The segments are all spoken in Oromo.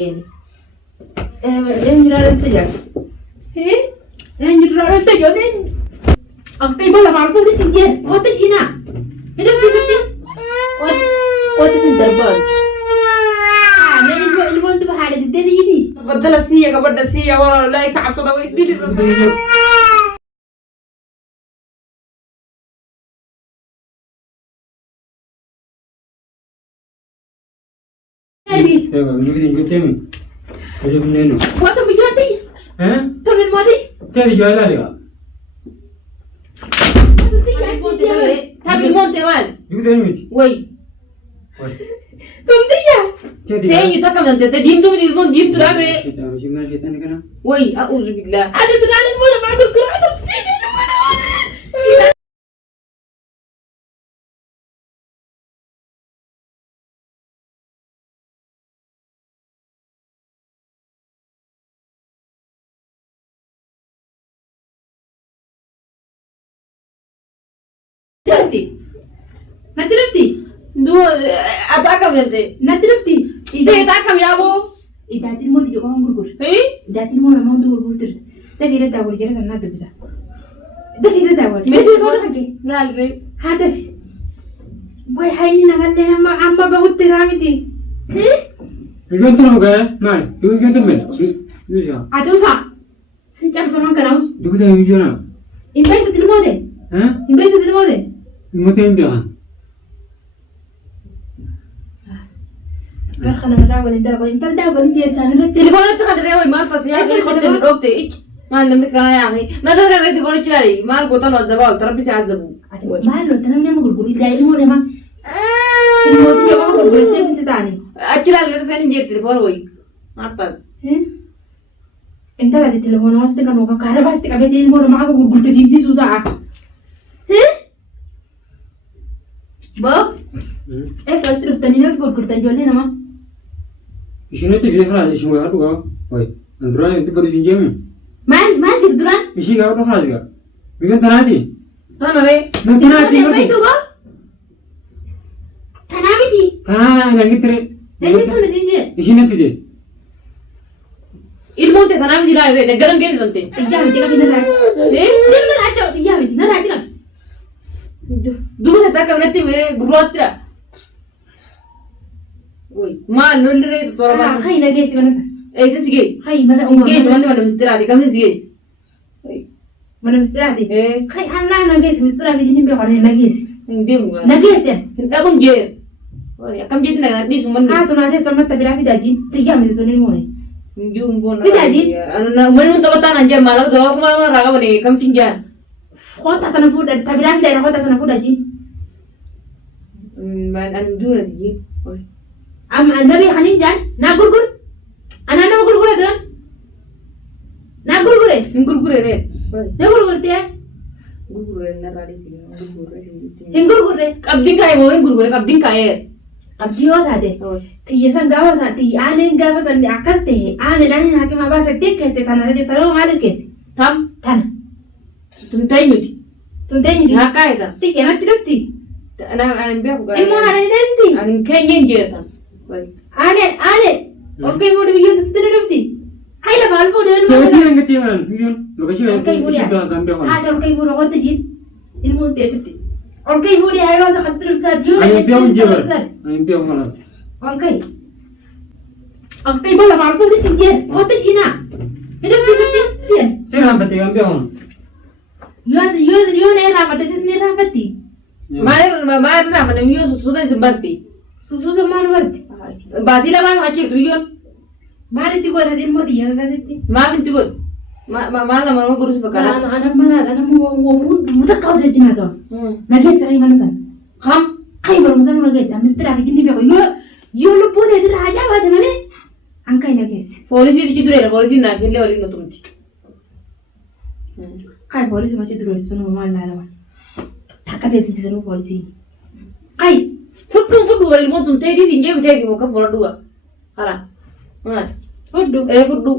Engineer saja. Engineer saja ni. Angkai bola mampu di sini. Oh tu Cina. Itu sini. Oh tu sini terbang. Ni ilmu tu bahaya di sini ini. بدل السيا قبل السيا ولا لا يكعب صدق ويدير نقدر نقدم وجب منه Waktu berjati. ها Tahun mati. تاني جاي لا تبي مونتي وين يقدر يمشي وي Tum dia. تاني تاني تكمل انت تديم تو ديم ديم تو عمري مش ما شيطان كنا وي اعوذ بالله Ada tu ada bola mampu kerana tidak mana. Nanti, nanti nanti, دو اتاكم انت nanti nanti. ده اتاكم يا ابو Ida ti mau juga orang gurgur. ايه Ida ti mau nama tu gurgur terus. Tapi dia tahu dia kan nanti bisa. Tapi dia tahu. ماشي Dia tahu lagi. لا البي Ada. Boy hai ni nama le amma bahut teramiti. يقدر تنو كه ما يقدر تنو يوسف Aduh sa. Sejak sama keraus. يقدر يجونا Imbai tu terima deh. ها Imbai tu terima deh. المتين بيان Berkhana melawan intar boy intar dah boy dia sana. تليفون تخدر يا ما الفتح يا اخي خد الكوفت ايش ما نملك انا يا اخي ما تقدر تليفون تشاري ما قلت له الزبال ترى بس يعذبوا Aduh, malu tanam ni mau gurgur. Ida ilmu ni mah. Ilmu dia mau gurgur dia bisa tani. اكل على ثاني نجيب تليفون وي ما اعرف Entar ada telepon awas tekan muka karena pasti kabeh ilmu orang mak gurgur tu fiksi sudah. Bo? Kalau terus tani nak gurgur tan jualnya nama. شنو تبي خلاص ايش هو هذا وي اندرا انت بدو تنجم Man jikduran. ايش قاعد خلاص قاعد بيقول تنادي انا ليه ما تنادي Baik tu bo. Tanami ti. انا نقدر Ini pun ada jinjir. ايش نبي المونت انا عندي لا ده قرن جيد انت Iya, mesti kami nerai. Dia aja, iya mesti nerai kan. دوبه تاكل نتي ميري غروترا وي ما نولري تو Ah, hai lagi sih mana sah? اي سيجي Hai mana سيجي وانا مسترا دي كم سيجي mana mesti ada. ايه Hai anak lagi mesti ada di sini biar orang lagi. ديم Lagi ya. اكم جير وري كم جيت نغنا دي سمن Ah, tu nanti sama tapi lagi daji. Tiga minit tu ni mau ni. نجوم بون Bidaji? انا من تو بتانا نجر مالك دو ما راغا بني كم تنجان Kota tanah fuda, tapi lagi daerah kota tanah fuda ji. ما انا ندور دي Am nabi hanin jan, na gurgur. Anak na gurgur kan? Na gurgur. سنقول قري ري Na gurgur dia. gurgur na radi sih gurgur Yang gurgur. abdin kai mo gurgur abdin kai Abdi oh tadi. Tiya san gawa san ti ane gawa san akas teh. Ane lani na ke ma ba sa tek ke tanah de taro ngale ke. tam Tanah. तुम तय नहीं Tu tanya ni. ها كايدا Ti kena tirupti. انا بيعرف Emo ada ni desti. انا كان ينجر تام Ane. Okay mo de video tu tirupti. Hai la mal mo de. كيف تيجي نقدر يمرن يجون لو كشيء Okay mo كشيء dia. كان بيهون Ada okay mo ro tajin. Ilmu te septi. Okay mo dia ayo sa khatrut sa dio. أنا بيهون جبر أنا بيهون خلاص Okay. Okay bola mal mo de tinjer. Oh tajin na. Ini tirupti. سيرهم بتيجي كان بيهون Yo ne rapati sis ne rapati. ما انا من يوسف سودا زبرتي Susu zaman warti. بعدي لا ما حكيت ريون Mari ti gora din mo diyan na diti. ما بنت تقول ما لما ما قرص بكره Anak mana anak mau muda kau saja nazo. Nage serai mana tan. خم Kai baru muda nage. Mister aku jini bego. Yo lu pun ada raja wada mana. Angkai nage. Police ఇచ్చి దురే పోలీసు నా చెల్లె వాళ్ళ నొత్తుంది Kai polisi macam tu dulu sunu mal nara. Takkan dia tidak sunu polisi. Kai. Foot foot వాళ్ళ మొత్తం తేది ఇంజే తేది ఒక పొరడుగా అలా Waduh. Foot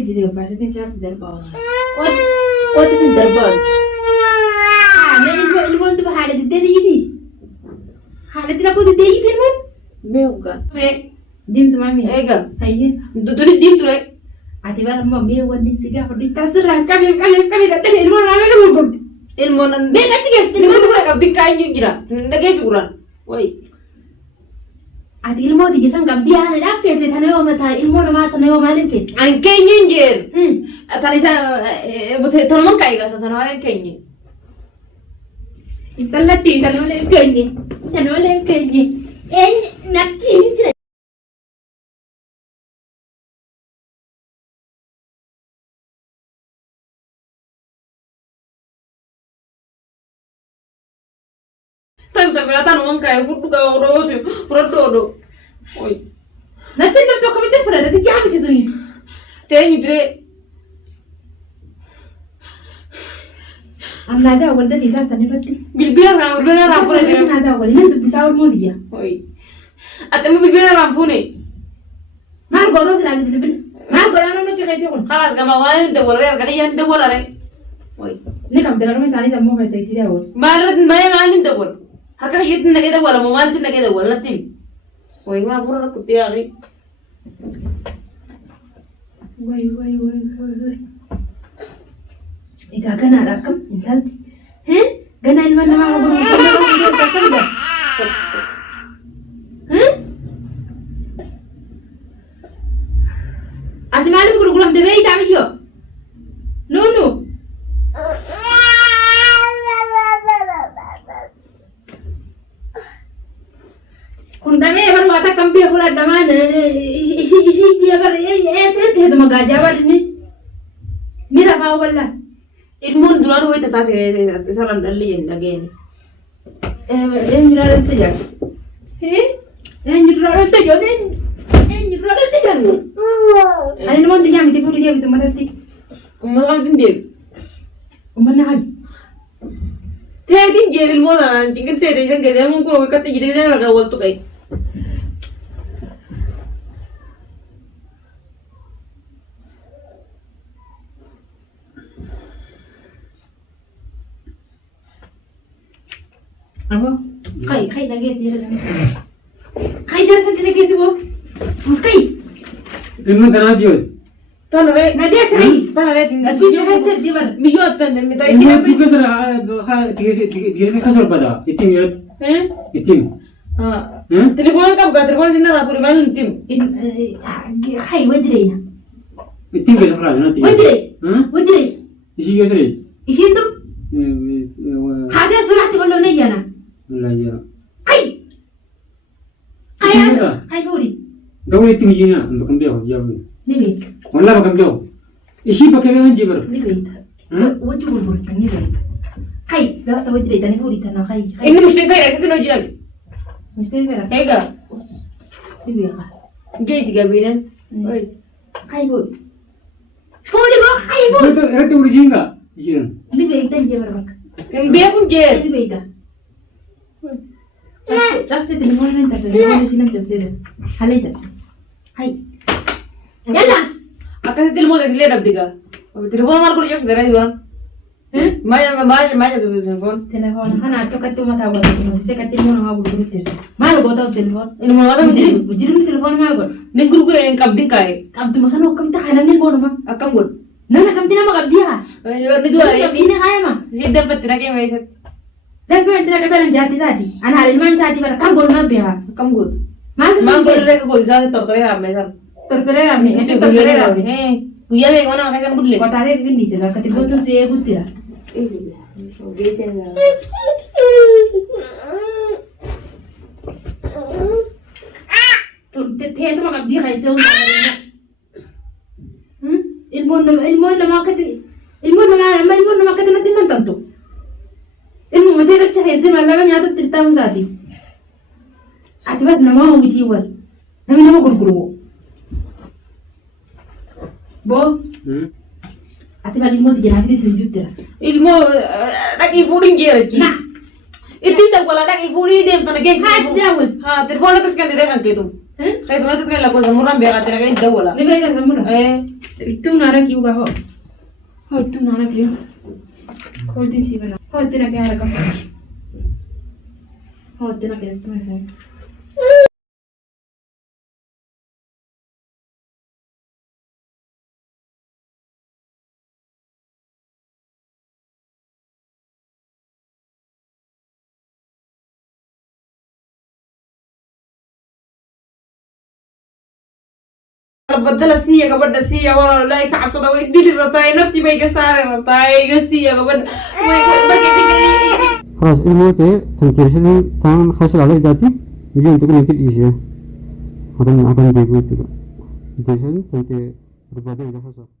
Itu dia bahasa dia cakap darbar. Oh itu sih darbar. Ah, ni ilmu tu ada di tadi ini. Ada tidak aku di tadi ilmu? బేవుగా ديمت مامي ايجا هي دوني دين ترى اعتبار ما بيه ودي سيجا فدي تاسرا كامي ده تاني المون عامل له بقول المون بيه كاتي دي ما تقول لك بدي كاين يجرا نجي شغلان وي ati ilmo di jisan gabbiya ne da ke sai tanayo mata ilmo na mata nayo malin ke an kenyin jer atani sa bote tolmon kai ga sa na kenyin intallati tanole kenye en nakki ni tan ta tolmon kai fudu ga rosu rodo oi natte na to kamite fura da ti amiti duni tenyi tre amma da wanda bisa tani fatti bilbila ra pure na da wali nan bisa wal modiya oi atami bilbila ra fune mal goro sila bilbil mal goro no ke kete kon khalas ga ma wan de wala ga yan de wala re oi ni kam dara ma sani da mo kai sai ti da wal marat mai wan de wala haka yit na ga wala mo wan tin na ga wala tin oi ma pura ku ti ari wai ita kana da kam intanti gana ilman na ma gudu da kan da ati malu guru de bai ta miyo no kun da me bar wata kan biya kula da ma isi dia bar te da magaja bar ni rafa walla ilmun durar wai ta safe saran dalle yin dage ne en jira ta ja en jira ta ja en jira ta ja ani mon dia mi te puri dia bisa marati umma kan din de umma na hai te din je ilmu na tingin te de jange de mun ko ka te jide de raga wal to kai apa kai lagi jira kai jira sa lagi sibo kai ilmu kana diyo tana ve na dia sai tana ve tin atu jira ser di bar mi yo tan mi ta ilmu isi ku kasara ha tige kasar pada itim yat itim ha telepon ka ga telepon din na puri man tim kai wajire itim ke sakra na ti wajire isi yo sere isin tu hada surat gollo ne jana la ya kai kai hori gawe itim jina bakam biyo ya ni be wala bakam biyo isi bakam biyo jibar ni be waju gurgur ni be kai da sa wajire tani hori tana kai ini mesti kai ra tino jina mesti vera ega ni be ge jiga binan oi kai hori hori bo kai hori itu erate uri jinga jiran ni be tan je bar kan be pun je ni be ita Capse telepon men capse telepon sini capse deh. Halai capse. Hai. Yalla. akas telepon de le rabdiga telepon mar ko je dera yuan maya telepon Telepon hana to katu mata gua tu. Se katu mau nama bulu bulu ter. Malu gua tahu telepon. ini mo ada Bujirim telepon malu gua. ni guru ko en kabdin kai Kam tu masa nak kam tak kaya ni bono mah. akam god Nana kam tina mah kam dia. ni dua Kam ini kaya mah. sidda patra ke mai Dan tu entah ke barang jati sati. Anak ilman sati barang kam bono mah biar. akam god Malu mang ko le ko za to to ya mai san terserah rame. itu Itu terserah rame. buya me wana ka bulle Kau tarik bini je lah. Ketiga tu saya putih lah. Teh tu makan dia kaya seorang orang. Ilmu nama kata nanti mantan tu. Ilmu macam nak cari hasil malah kan nyata cerita musadi. Akibat nama orang bitiwal. Nama guru. Bo. Akibat ilmu tiga hari sujud dia. ilmu daki fudin je ki Nah. itu tak wala daki fudi dem tan ke Hai jawab. ha telepon terus kan dire kan ke tu kai tu terus kan la ko samuran be ka tira ka wala Ni baik kan semua. itu Itu nara kiu kah? Oh itu nara kiu. Kau itu sih benar. Kau itu nak kaya apa? Kau itu nak kaya apa sih? بدل سيا قبل سيا ولا لا يكعب صدا ويدير الرطاي نفتي ما يقصار الرطاي قسيا قبل خلاص الموتة تنكرشة تمام خشل على ذاتي يجي أنت كنا كل إشي هذا من أبان بيقول تبى تنكرشة تنكر رباطي إذا خلاص